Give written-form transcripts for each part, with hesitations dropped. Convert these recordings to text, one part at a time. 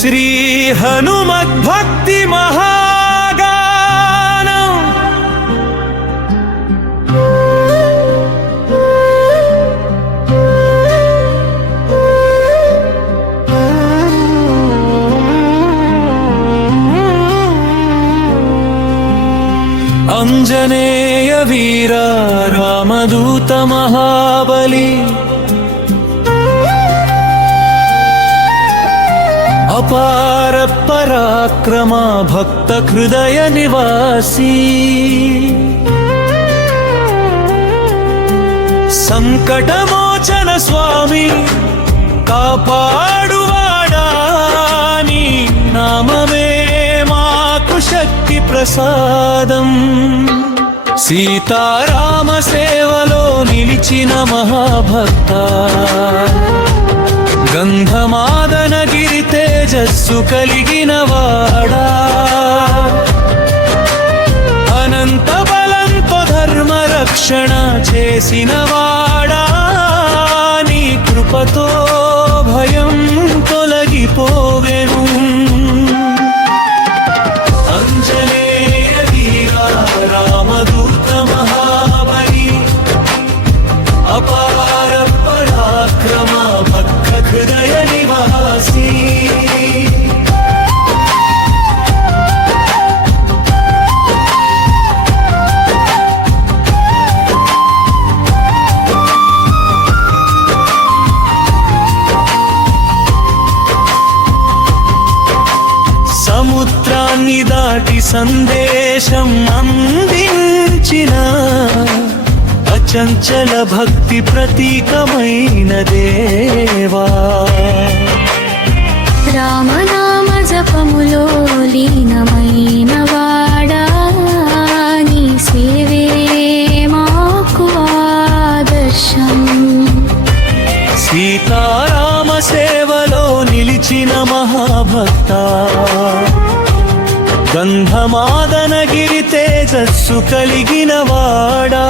శ్రీ హనుమద్భక్తి మహాగానం. అంజనేయ వీర రామదూత మహాబలి, అపార పరాక్రమ భక్త హృదయ నివాసి, సంకటమోచన స్వామి కాపాడువాడా, నీ నామమే మాకు శక్తి ప్రసాదం. సీతారామ సేవలో నిలిచిన మహాభక్త, గంధమాదనగిరి తేజస్సు కలిగిన వాడా, అనంత బలంతో ధర్మ రక్షణ చేసిన వాడా, నీ కృపతో భయం తొలగిపోవెను. అంజనేయ వీర రామదూత మహాబలి, అపార పరాక్రమ భక్త హృదయ నివాసి, సముద్రాన్ని దాటి సందేశం అందించిన అచంచల భక్తి ప్రతీకమైన దేవా, రామనామ జపములో లీనమైన వాడా, నీ సేవే మాకు ఆదర్శం. సీతారామ సేవలో నిలిచిన మహాభక్త, గంధమాదనగిరి తేజస్సు కలిగిన వాడా,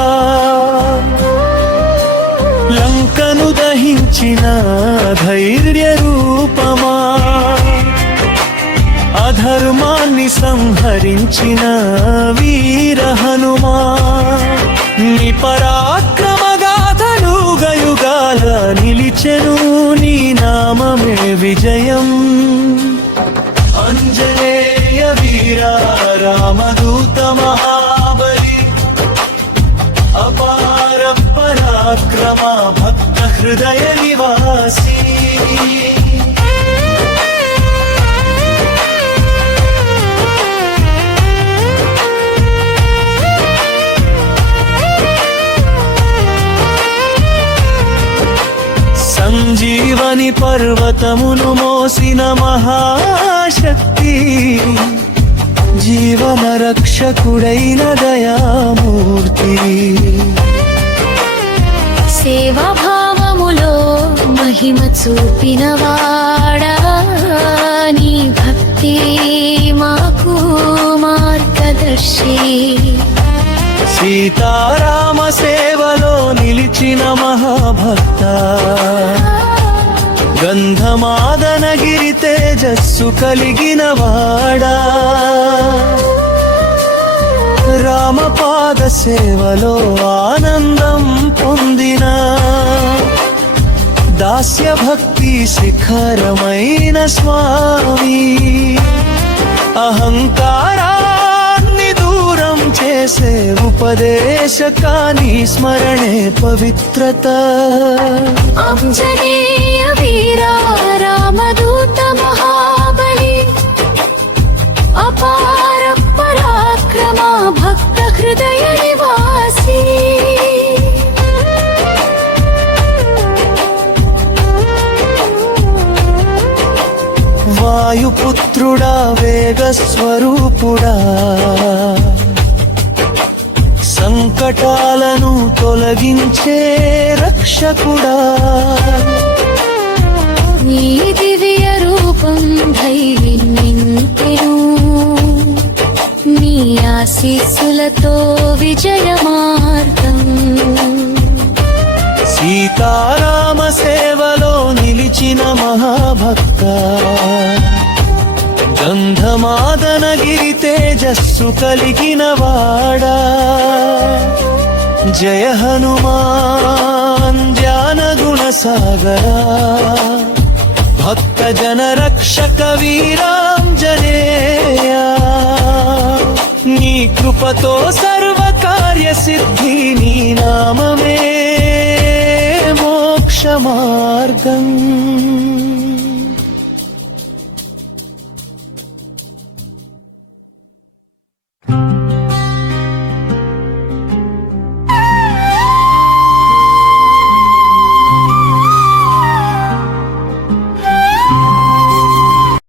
లంకను దహించిన ధైర్య రూపమా, అధర్మాన్ని సంహరించిన వీర హనుమా, నీ పరాక్రమ గాథలు గయుగాల నిలిచెను, నీ నామమే విజయం. అంజనేయ వీర రామదూత మహాబలి, అపార పరాక్రమ భక్త హృదయ నివాసి, సంజీవని పర్వతమును మోసిన మహాశక్తి, జీవన రక్షకుడైన దయామూర్తి, సేవాభావములో మహిమ చూపిన వాడా, నీ భక్తి మాకు మార్గదర్శి. సీతారామ సేవలో నిలిచిన మహాభక్త, గంధమాదనగిరి తేజస్సు కలిగిన వాడా, రామపాద సేవలో ఆనందం పొందిన దాస్య భక్తి శిఖరమైన స్వామి, అహంకారాన్ని దూరం చేసే ఉపదేశకాని స్మరణే పవిత్రత. అంజనేయ వీర రామదూత మహాబలి, అపార పరాక్రమ భక్త హృదయ నివాసి, వాయుపుత్రుడా వేగస్వరూపుడా, సంకటాలను తొలగించే రక్షకుడా, నీ దివ్య రూపం ధైర్యం నింపెను, నీ ఆశీస్సులతో విజయ మార్గం. సీతారామ సేవలో నిలిచిన మహాభక్త, గంధమాదనగిరి తేజస్సు కలిగిన వాడా జయ హనుమాన్ ధ్యాన గుణ సాగరా భక్త జన రక్షక వీరాంజనేయ నీ కృపతో సర్వ కార్య సిద్ధి నీ నామమే మోక్ష మార్గం